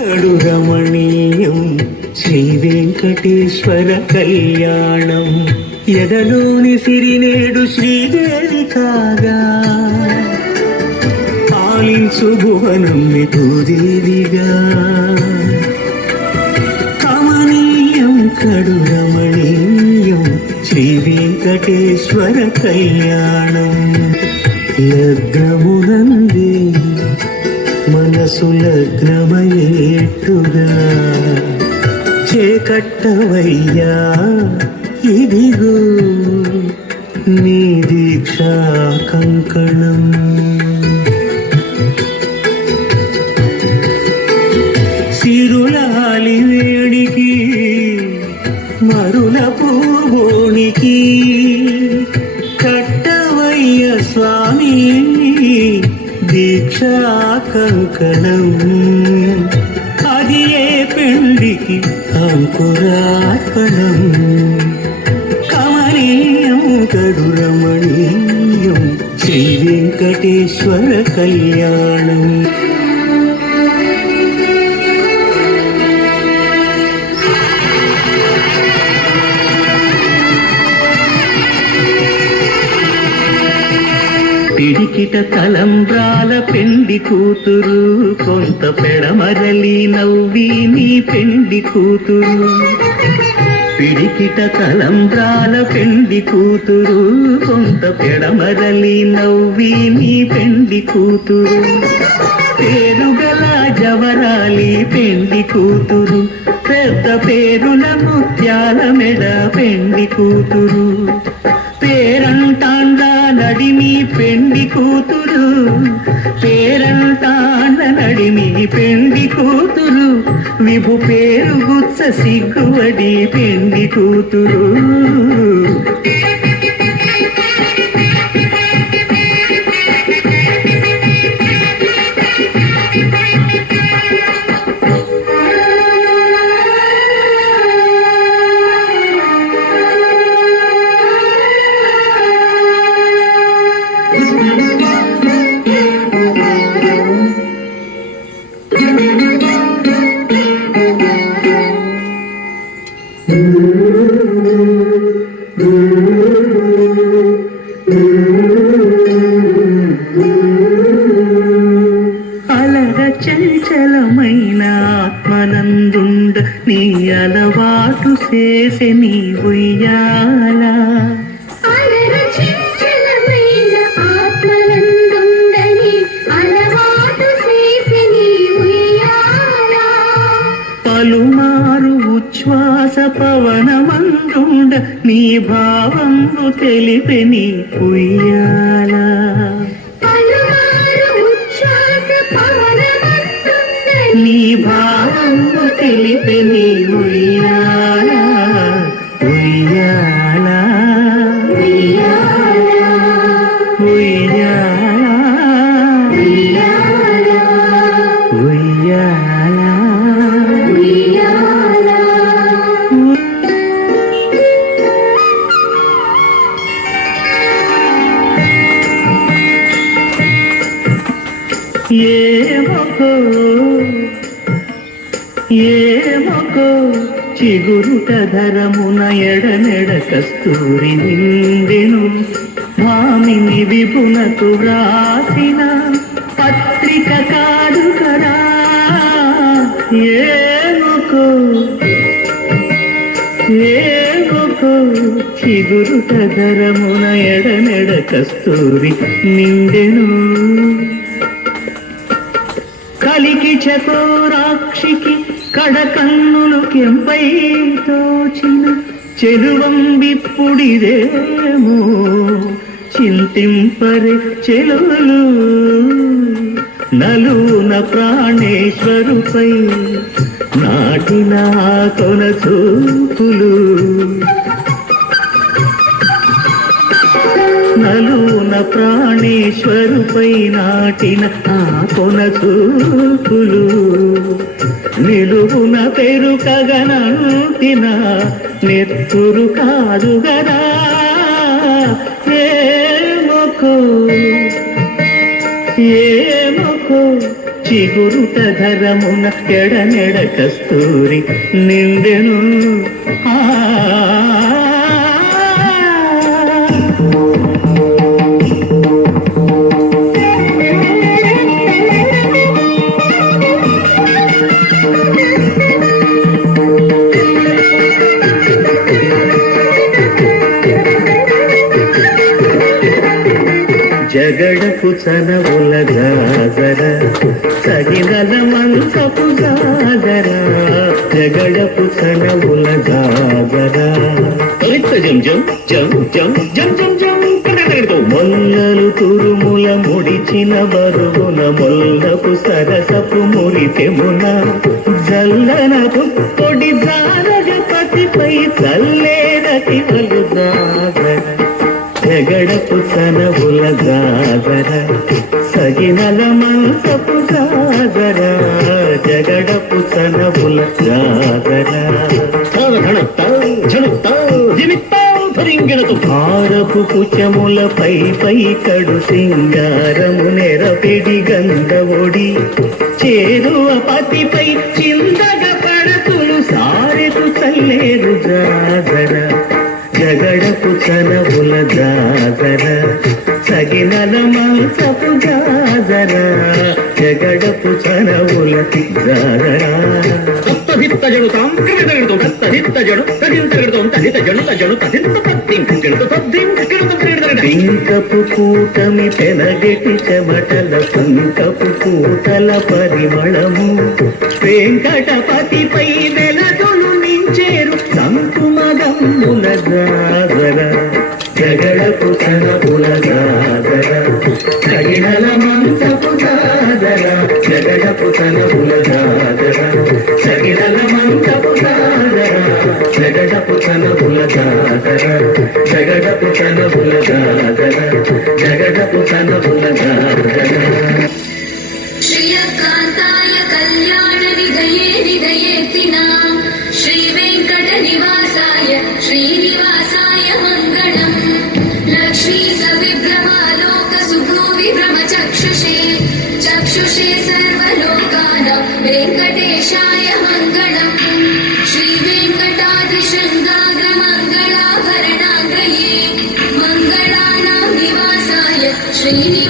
కడు రమణీయం శ్రీ వెంకటేశ్వర కళ్యాణం ఎదలోని సిరినేడు శ్రీదేవి కాగా పాలించు భువనం భూదేవిగా కమనీయం కడు రమణీయం శ్రీ వెంకటేశ్వర కళ్యాణం లగ్నమునందే మనసు లగ్నమయేట్టుగా చేకట్టవయ్యా ఇదిగో నీ దీక్షా కంకణం సిరులాలి వేడికి మరుల పూబోనికి కట్టవయ్య స్వామి దీక్షా కంకణం అది ఏ పెళ్లికి అంకురార్పణం కమనీయం కడు రమణీయం శ్రీ వెంకటేశ్వర కళ్యాణం పిడికిట తలంబ్రాల పెండి కూతురు కొంత పెడమరలి నవ్వి నీ పెండి కూతురు పిడికిట తలంబ్రాల పెండి కూతురు కొంత పెడమరలి నవ్వి నీ పెండి కూతురు పేరుగల జవరాలి పెండి కూతురు పెద్ద పేరుల ముత్యాల మెడ పెండి కూతురు పేరంటాండ నడిమి పెండి కూతురు పేరంటాండ నడిమి పెండి కూతురు విభు పేరు గుచ్చ సిగ్గువడి పెండి కూతురు అలర చంచలమైన ఆత్మనందుండ నీ అలవాటు చేసే నీ ఉయ్యాల పలుమారు ఉచ్ఛ్వాస పవనమందుండ నీ భావము తెలిపే నీ ఉయ్యాల నీ భావము తెలిపే నీ ఉయ్యాల ఉయ్యాల ఉయ్యాల ఉయ్యాల ఏమొకో చిగురుట ధరమున ఎడనెడ కస్తూరి నిండెను భామిని విపునకు రాసిన పత్రిక కాదు కదా ఏమొకో చిగురుట ధరమున ఎడనెడ కస్తూరి నిండెను కలికి చకోరాక్షికి కడకన్నులు కెంపై తోచిన చెలువంబిప్పుడిదేమో చింతింపరి చెలువలు నలున ప్రాణేశ్వరుపై నాటిన కొన చూపులు నలున ప్రాణేశ్వరుపై నాటిన ఆ కొన చూపులు నిలువున పెరుకగనంటిన నెత్తురు కాదు గదా ఏమొకో చిగురుట ధరమున ఎడనెడ కస్తూరి నిందెను ఆ జగడపు చనవుల జాగర సగినల మంచపు జాగర జగడపు చనవుల జాగర మొల్లలు తురుముల ముడిచిన బరువున మొల్లపు సరసపు మురితెమున జల్లన పొడి జారగపతిపై చల్లేదటి వలు జాగర జగడపు చనవుల జాగర సగినల మంచపు జాగర జగడపు చనవుల జాగర భారపు కుచములపై పై కడు సింగారము నెరపిడి గంధవొడి చేరువ పతిపై చిందగ పడతులు సారెకు చల్లేరు జాగర జగడపు చనవుల జాగర సగినల మంచపు జాగర జగడపు చనవుల జాగర పింకపు కూటమి పెనగెటి చెమటల పింకపు కూటల పరిమళము వెంకటపతిపై వెలగొలు నించేరు సంకుమగమ్ముల జాగర జగడపు చనవుల జాగర సగినల మంచపు జాగర జగడపు చనవుల జాగర సగినల మంచపు జాగర జగడపు చనవుల జాగర జగడపు చనవుల జాగర జగడపు చనవుల జాగర శ్రీయకాంతాయ కళ్యాణ నిధయే నిధయేర్తినా శ్రీ వెంకట నివాసాయ శ్రీనివాసాయ మంగళం లక్ష్మీ సవిభ్రమాలోక సుభూ విభ్రమ చక్షుషే చక్షుషే సర్వలోకానాం వెంకటేశాయ మంగళం శ్రీ వెంకటాద్రి శృంగాగ్ర మంగళాభరణాంగయే మంగళానాం నివాసాయ శ్రీనివాసాయ